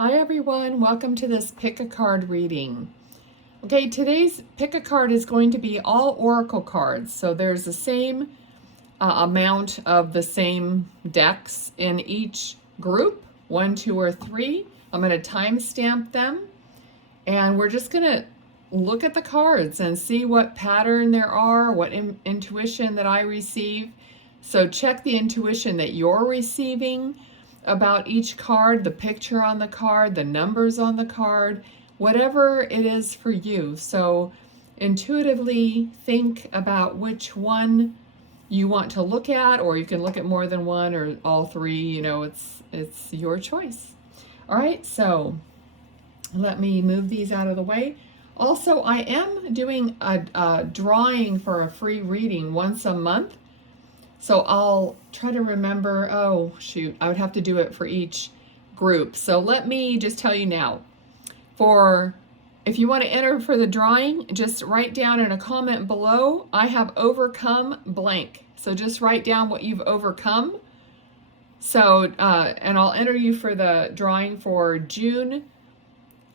Hi everyone, welcome to this pick a card reading. Okay, today's pick a card is going to be all oracle cards. So there's the same amount of the same decks in each group, 1, 2, or 3. I'm going to timestamp them and we're just going to look at the cards and see what pattern there are, what intuition that I receive. So check the intuition that you're receiving about each card, the picture on the card, the numbers on the card, whatever it is for you. So intuitively think about which one you want to look at, or you can look at more than one or all three, you know, it's your choice. All right, so let me move these out of the way. Also, I am doing a drawing for a free reading once a month. So I'll try to remember, oh shoot, I would have to do it for each group. So let me just tell you now, if you want to enter for the drawing, just write down in a comment below, I have overcome blank. So just write down what you've overcome. So, and I'll enter you for the drawing for June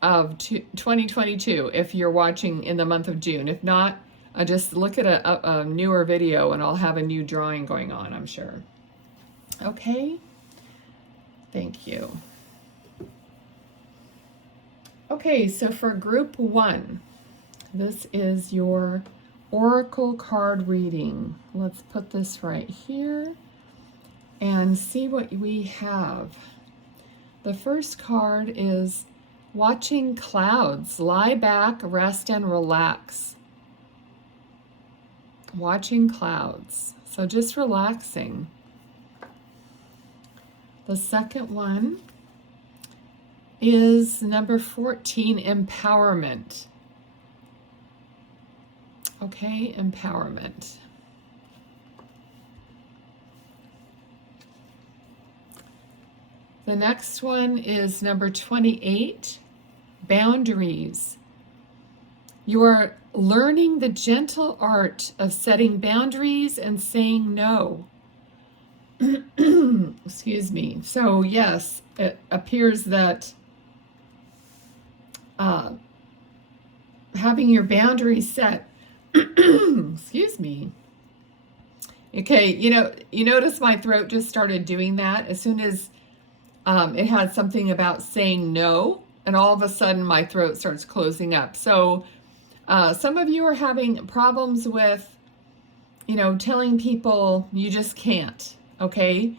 of 2022 if you're watching in the month of June. If not, just look at a newer video and I'll have a new drawing going on, I'm sure. Okay, thank you. Okay, so for group 1, this is your oracle card reading. Let's put this right here and see what we have. The first card is watching clouds. Lie back, rest, and relax. Watching clouds. So just relaxing. The second one is number 14, empowerment. Okay, empowerment. The next one is number 28, boundaries. You are learning the gentle art of setting boundaries and saying no. Excuse me. So yes, it appears that having your boundaries set, excuse me. Okay, you notice my throat just started doing that as soon as it had something about saying no, and all of a sudden my throat starts closing up. So some of you are having problems with, telling people you just can't, okay?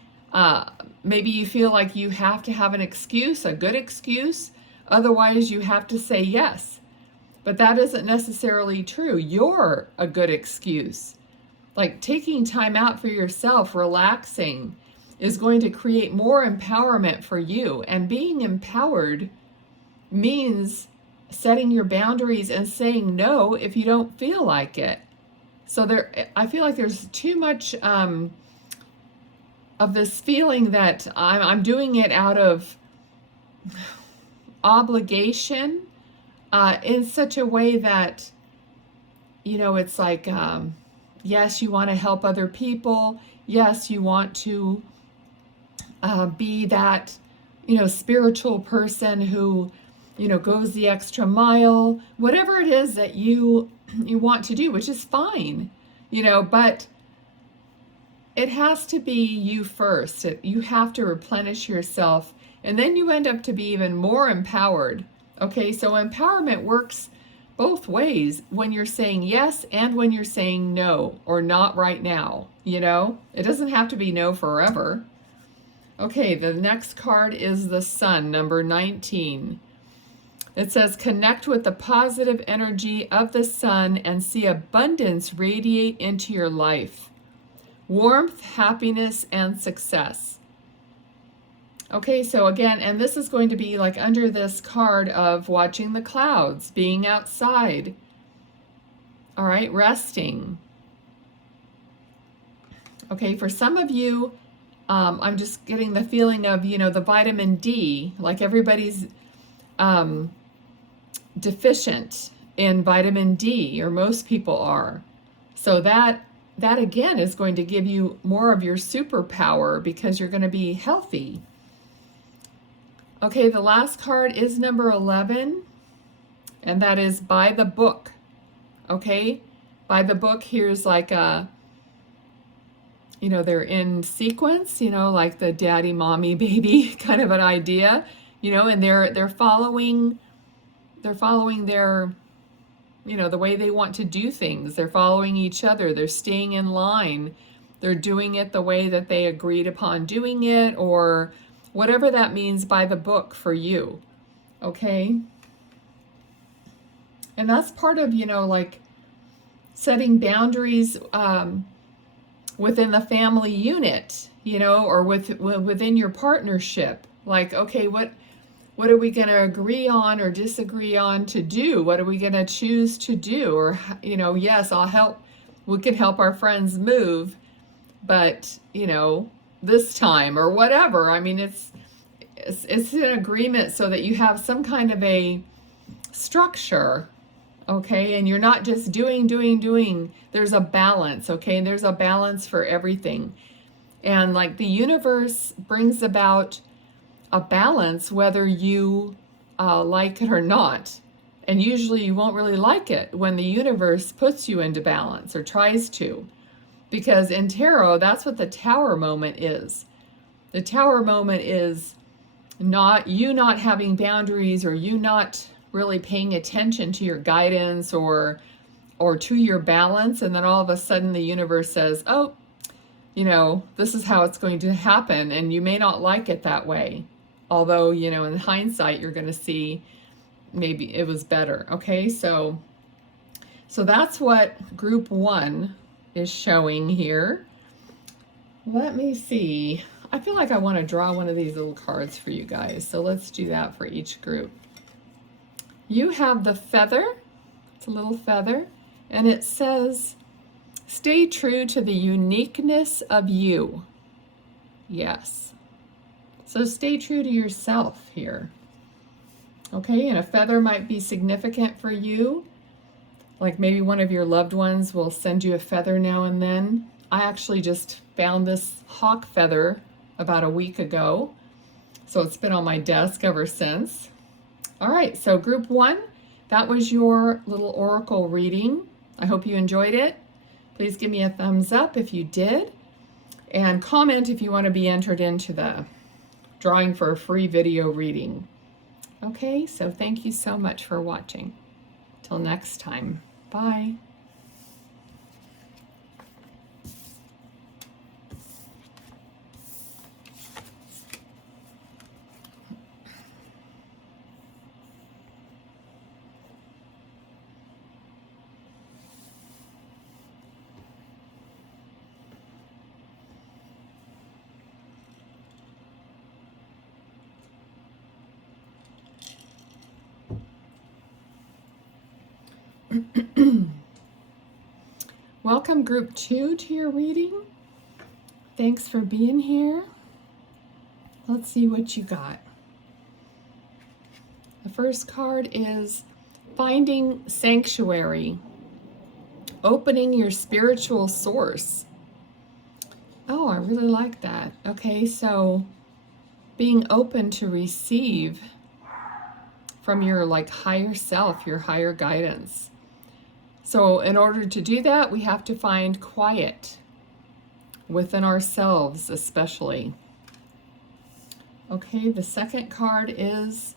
Maybe you feel like you have to have an excuse, a good excuse, otherwise you have to say yes. But that isn't necessarily true. You're a good excuse. Like taking time out for yourself, relaxing, is going to create more empowerment for you. And being empowered means setting your boundaries and saying no if you don't feel like it. So I feel like there's too much of this feeling that I'm doing it out of obligation in such a way that, it's like, yes, you want to help other people. Yes, you want to be that, spiritual person who goes the extra mile, whatever it is that you want to do, which is fine, but it has to be you first. You have to replenish yourself, and then you end up to be even more empowered. Okay, so empowerment works both ways, when you're saying yes and when you're saying no, or not right now, It doesn't have to be no forever. Okay, the next card is the Sun, number 19. It says, connect with the positive energy of the sun and see abundance radiate into your life. Warmth, happiness, and success. Okay, so again, and this is going to be like under this card of watching the clouds, being outside. All right, resting. Okay, for some of you, I'm just getting the feeling of, the vitamin D, like everybody's deficient in vitamin D, or most people are. So that again is going to give you more of your superpower because you're going to be healthy. Okay, the last card is number 11, and that is by the book. Okay, by the book, here's like a, they're in sequence, like the daddy, mommy, baby kind of an idea, and they're following their, the way they want to do things. They're following each other. They're staying in line. They're doing it the way that they agreed upon doing it, or whatever that means by the book for you. Okay? And that's part of, like setting boundaries within the family unit, or within your partnership. Like, okay, what are we going to agree on or disagree on to do? What are we going to choose to do? Or, yes, I'll help. We can help our friends move, but, this time or whatever. I mean, it's an agreement so that you have some kind of a structure, okay? And you're not just doing. There's a balance, okay? And there's a balance for everything. And like the universe brings about a balance whether you like it or not. And usually you won't really like it when the universe puts you into balance or tries to. Because in tarot, that's what the Tower moment is. The Tower moment is not having boundaries, or you not really paying attention to your guidance or to your balance, and then all of a sudden the universe says, oh, this is how it's going to happen, and you may not like it that way. Although, in hindsight, you're going to see maybe it was better. Okay, so that's what group 1 is showing here. Let me see. I feel like I want to draw one of these little cards for you guys. So let's do that for each group. You have the feather. It's a little feather. And it says, stay true to the uniqueness of you. Yes. So stay true to yourself here. Okay, and a feather might be significant for you. Like maybe one of your loved ones will send you a feather now and then. I actually just found this hawk feather about a week ago. So it's been on my desk ever since. All right, so group 1, that was your little oracle reading. I hope you enjoyed it. Please give me a thumbs up if you did. And comment if you want to be entered into the drawing for a free video reading. Okay, so thank you so much for watching. Till next time. Bye. Welcome group 2 to your reading. Thanks for being here. Let's see what you got. The first card is finding sanctuary, opening your spiritual source. Oh, I really like that. Okay, so being open to receive from your higher self, your higher guidance. So in order to do that, we have to find quiet within ourselves, especially. Okay, the second card is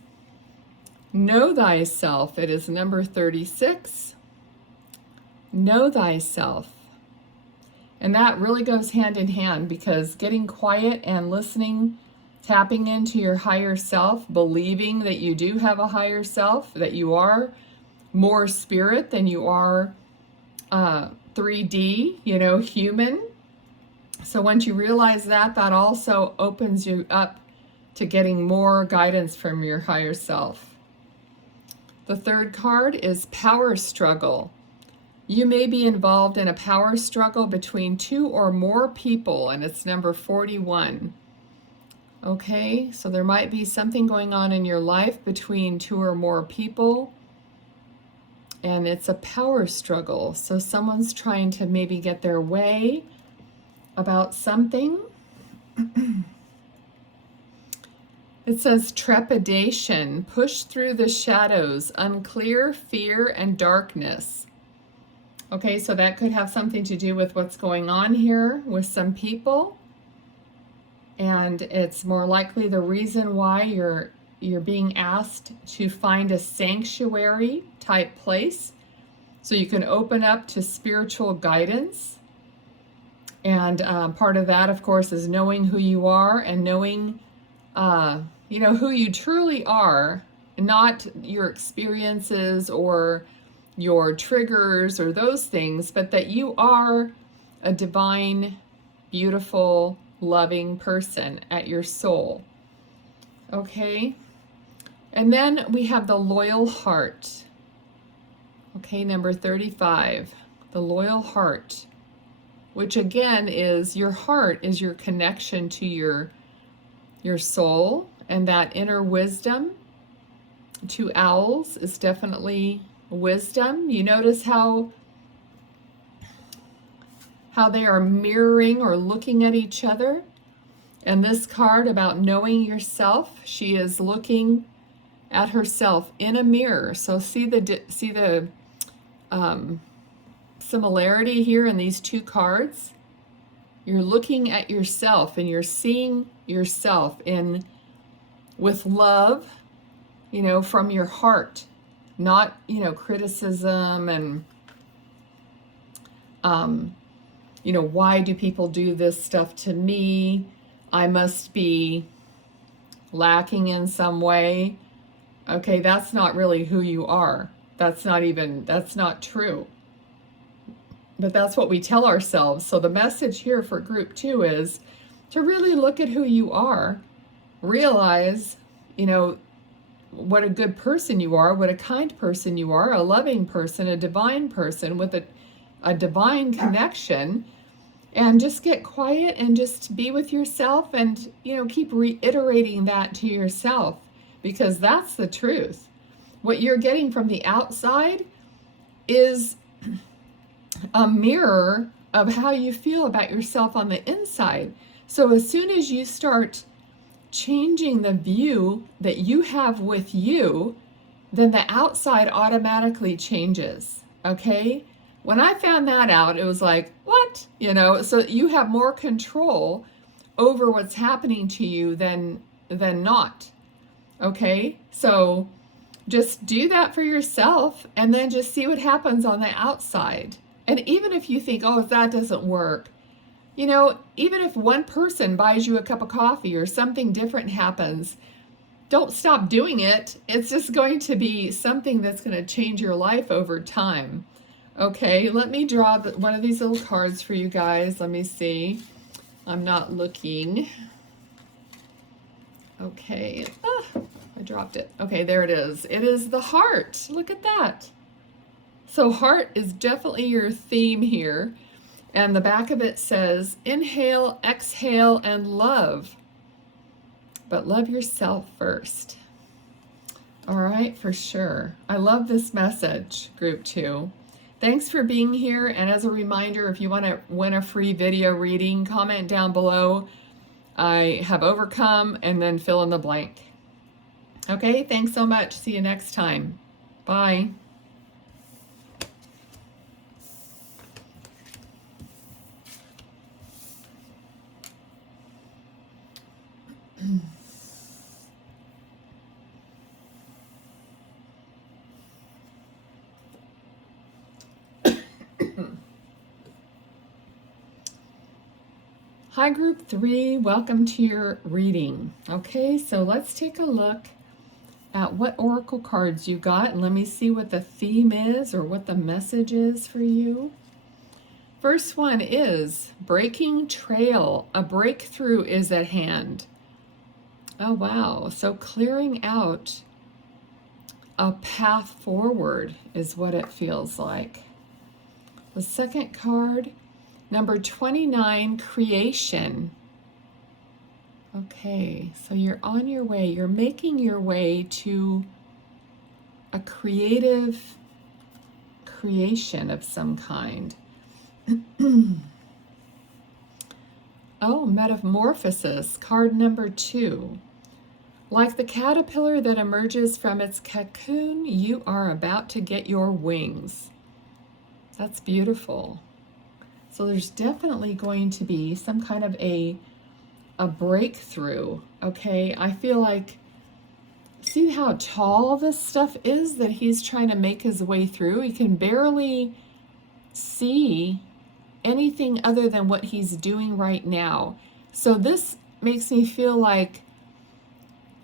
Know Thyself. It is number 36. Know Thyself. And that really goes hand in hand, because getting quiet and listening, tapping into your higher self, believing that you do have a higher self, that you are more spirit than you are 3D, human. So once you realize that, that also opens you up to getting more guidance from your higher self. The third card is power struggle. You may be involved in a power struggle between 2 or more people, and it's number 41. Okay, so there might be something going on in your life between 2 or more people, and it's a power struggle. So someone's trying to maybe get their way about something. It says trepidation, push through the shadows, unclear, fear, and darkness. Okay, so that could have something to do with what's going on here with some people. And it's more likely the reason why you're being asked to find a sanctuary type place so you can open up to spiritual guidance. And part of that, of course, is knowing who you are and knowing, who you truly are, not your experiences or your triggers or those things, but that you are a divine, beautiful, loving person at your soul. Okay? And then we have the loyal heart. Okay, number 35, the loyal heart, which again is your heart is your connection to your soul, and that inner wisdom. To owls is definitely wisdom. You notice how they are mirroring or looking at each other. And this card about knowing yourself, she is looking at herself in a mirror. So see the similarity here in these two cards. You're looking at yourself and you're seeing yourself with love, from your heart, not, criticism and, why do people do this stuff to me? I must be lacking in some way. Okay, that's not really who you are. That's not true. But that's what we tell ourselves. So the message here for group 2 is to really look at who you are, realize, what a good person you are, what a kind person you are, a loving person, a divine person with a divine connection, and just get quiet and just be with yourself and, keep reiterating that to yourself, because that's the truth. What you're getting from the outside is a mirror of how you feel about yourself on the inside. So as soon as you start changing the view that you have with you, then the outside automatically changes. Okay? When I found that out, it was like, what? So you have more control over what's happening to you than not. Okay? So just do that for yourself and then just see what happens on the outside. And even if you think, oh, if that doesn't work, even if one person buys you a cup of coffee or something different happens, don't stop doing it. It's just going to be something that's going to change your life over time. Okay, let me draw one of these little cards for you guys. Let me see. I'm not looking. Okay. I dropped it. Okay, there it is. It is the heart. Look at that. So heart is definitely your theme here. And the back of it says, inhale, exhale, and love. But love yourself first. All right, for sure. I love this message, group 2. Thanks for being here. And as a reminder, if you want to win a free video reading, comment down below. I have overcome, and then fill in the blank. Okay, thanks so much. See you next time. Bye. Hi, group 3. Welcome to your reading. Okay, so let's take a look at what oracle cards you got, and let me see what the theme is or what the message is for you. First one is breaking trail. A breakthrough is at hand. Oh, wow. So clearing out a path forward is what it feels like. The second card, number 29, creation. Okay, so you're on your way. You're making your way to a creative creation of some kind. Oh, metamorphosis, card number 2. Like the caterpillar that emerges from its cocoon, you are about to get your wings. That's beautiful. So there's definitely going to be some kind of a breakthrough, okay? I feel like, see how tall this stuff is that he's trying to make his way through? He can barely see anything other than what he's doing right now. So this makes me feel like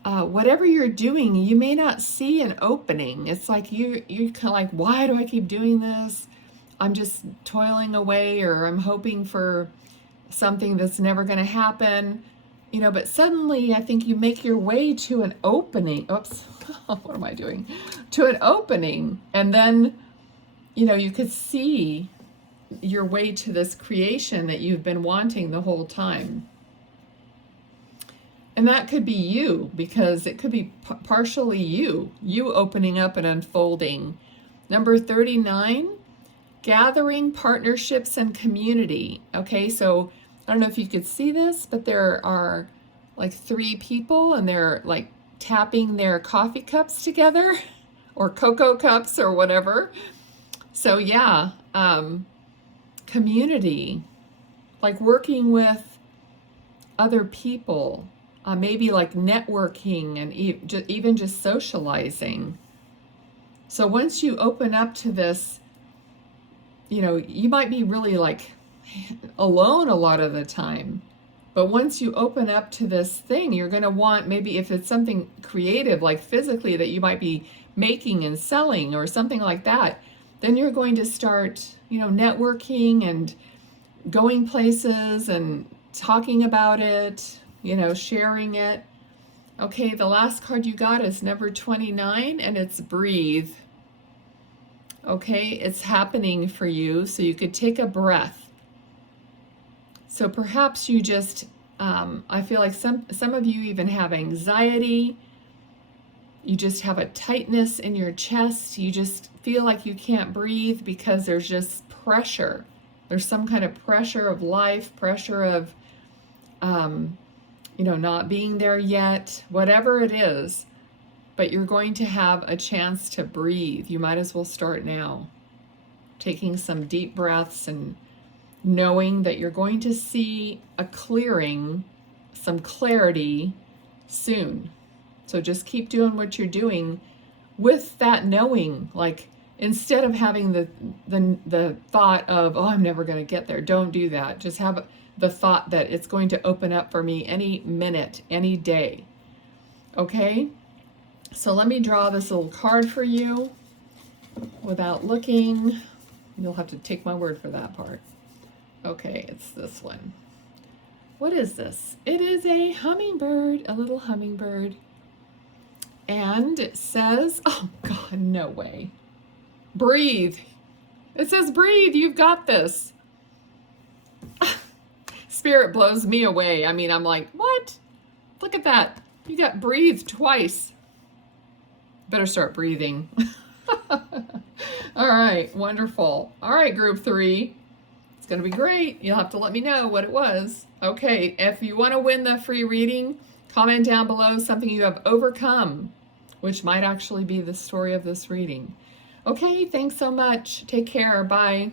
whatever you're doing, you may not see an opening. It's like you're kind of like, why do I keep doing this? I'm just toiling away, or I'm hoping for something that's never going to happen. You know, but suddenly I think you make your way to an opening. Oops, what am I doing? To an opening. And then, you know, you could see your way to this creation that you've been wanting the whole time. And that could be you, because it could be partially you opening up and unfolding. Number 39, gathering partnerships and community. Okay, so I don't know if you could see this, but there are like 3 people and they're like tapping their coffee cups together or cocoa cups or whatever. So yeah, community, like working with other people, maybe like networking and even just socializing. So once you open up to this, you know, you might be really like alone a lot of the time. But once you open up to this thing, you're going to want, maybe if it's something creative, like physically that you might be making and selling or something like that, then you're going to start, you know, networking and going places and talking about it, you know, sharing it. Okay, the last card you got is number 29, and it's breathe. Okay, it's happening for you, so you could take a breath. So perhaps you just, I feel like some of you even have anxiety. You just have a tightness in your chest. You just feel like you can't breathe because there's just pressure. There's some kind of pressure of life, pressure of, you know, not being there yet, whatever it is. But you're going to have a chance to breathe. You might as well start now. Taking some deep breaths and knowing that you're going to see a clearing, some clarity soon. So just keep doing what you're doing with that knowing, like instead of having the thought of, oh, I'm never going to get there. Don't do that. Just have the thought that it's going to open up for me any minute, any day. Okay? So let me draw this little card for you without looking. You'll have to take my word for that part. Okay, it's this one. What is this? It is a hummingbird, a little hummingbird. And it says, oh God, no way. Breathe. It says breathe, you've got this. Spirit blows me away. I mean, I'm like, what? Look at that. You got breathe twice. Better start breathing. All right, wonderful. All right, group 3. It's going to be great. You'll have to let me know what it was. Okay, if you want to win the free reading, comment down below something you have overcome, which might actually be the story of this reading. Okay, thanks so much. Take care. Bye.